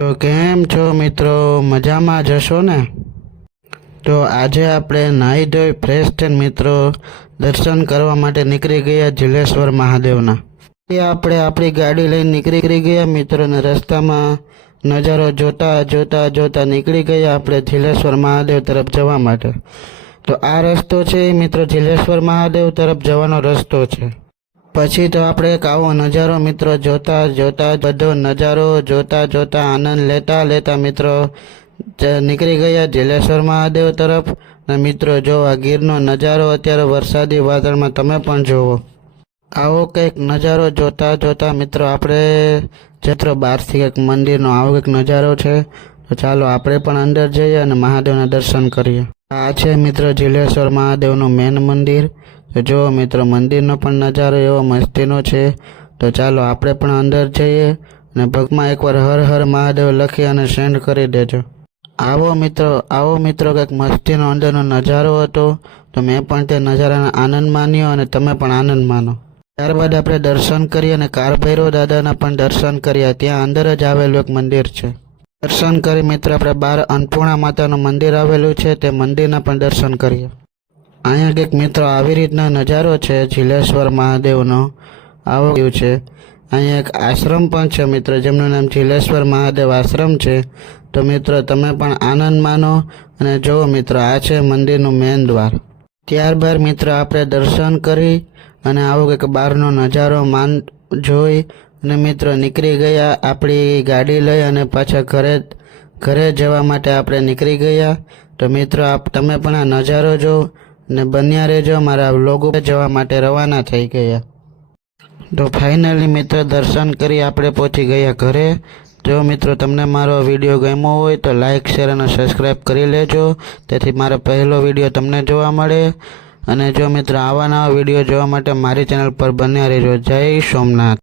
તો કેમ છો મિત્રો? મજામાં જશો ને? તો આજે આપણે નાહી ધોઈ ફ્રેશ થઈને મિત્રો. દર્શન કરવા માટે નીકળી ગયા જિલેશ્વર મહાદેવના. એ આપણે આપણી ગાડી લઈને નીકળી ગયા મિત્રોને રસ્તામાં. નજારો જોતા જોતા જોતા નીકળી ગયા આપણે જિલેશ્વર મહાદેવ તરફ જવા માટે. તો આ રસ્તો છે એ મિત્રો જિલેશ્વર મહાદેવ તરફ જવાનો રસ્તો છે. પછી તો આપણે એક આવો નજારો મિત્રો, જોતા જોતા બધો નજારો, જોતા જોતા આનંદ લેતા લેતા મિત્રો નીકળી ગયા જિલેશ્વર મહાદેવ તરફ. અને મિત્રો, જો આ ગીરનો નજારો અત્યારે વરસાદી વાદળમાં તમે પણ જુઓ. આવો કંઈક નજારો જોતા જોતા મિત્રો, આપણે જત્રો બહારથી એક મંદિરનો, આવો કંઈક નજારો છે, તો ચાલો આપણે પણ અંદર જઈએ અને મહાદેવના દર્શન કરીએ. આ છે મિત્રો જિલેશ્વર મહાદેવનું મેન મંદિર. જુઓ મિત્રો મંદિરનો પણ નજારો એવો મસ્તીનો છે, તો ચાલો આપણે પણ અંદર જઈએ અને ભગમાં એકવાર હર હર મહાદેવ લખી અને સેન્ડ કરી દેજો. આવો મિત્રો આવો મિત્રો, કંઈક મસ્તીનો અંદરનો નજારો હતો, તો મેં પણ તે નજારાનો આનંદ માન્યો અને તમે પણ આનંદ માનો. ત્યારબાદ આપણે દર્શન કરીએ અને કારભૈરવ દાદાના પણ દર્શન કર્યા. ત્યાં અંદર જ આવેલું એક મંદિર છે. દર્શન કરી મિત્રો, આપણે બાર અન્નપૂર્ણા માતાનું મંદિર આવેલું છે, તે મંદિરના પણ દર્શન કરીએ. અહીંયા કંઈક મિત્રો આવી રીતના નજારો છે જિલેશ્વર મહાદેવનો. આવો છે? અહીંયા એક આશ્રમ પણ છે મિત્રો, જેમનું નામ જિલેશ્વર મહાદેવ આશ્રમ છે. તો મિત્રો, તમે પણ આનંદ માનો અને જુઓ મિત્રો, આ છે મંદિરનું મેન દ્વાર. ત્યારબાદ મિત્રો, આપણે દર્શન કરી અને આવો કંઈક બહારનો નજારો માન, જોઈ અને મિત્રો, નીકળી ગયા, આપણી ગાડી લઈ અને પાછા ઘરે ઘરે જવા માટે આપણે નીકળી ગયા. તો મિત્રો, આપ, તમે પણ આ નજારો જો ને બન્યા રહેજો, મારા વ્લોગો જવા માટે રવાના થઈ ગયા. તો ફાઇનલી મિત્રો, દર્શન કરી આપણે પહોંચી ગયા ઘરે. જો મિત્રો તમને મારો વીડિયો ગમ્યો હોય તો લાઇક શેર અને સબસ્ક્રાઈબ કરી લેજો. તેથી મારો પહેલો વીડિયો તમને જોવા મળે. અને જો મિત્રો આવા નવા વીડિયો જોવા માટે મારી ચેનલ પર બન્યા રહેજો. જય સોમનાથ.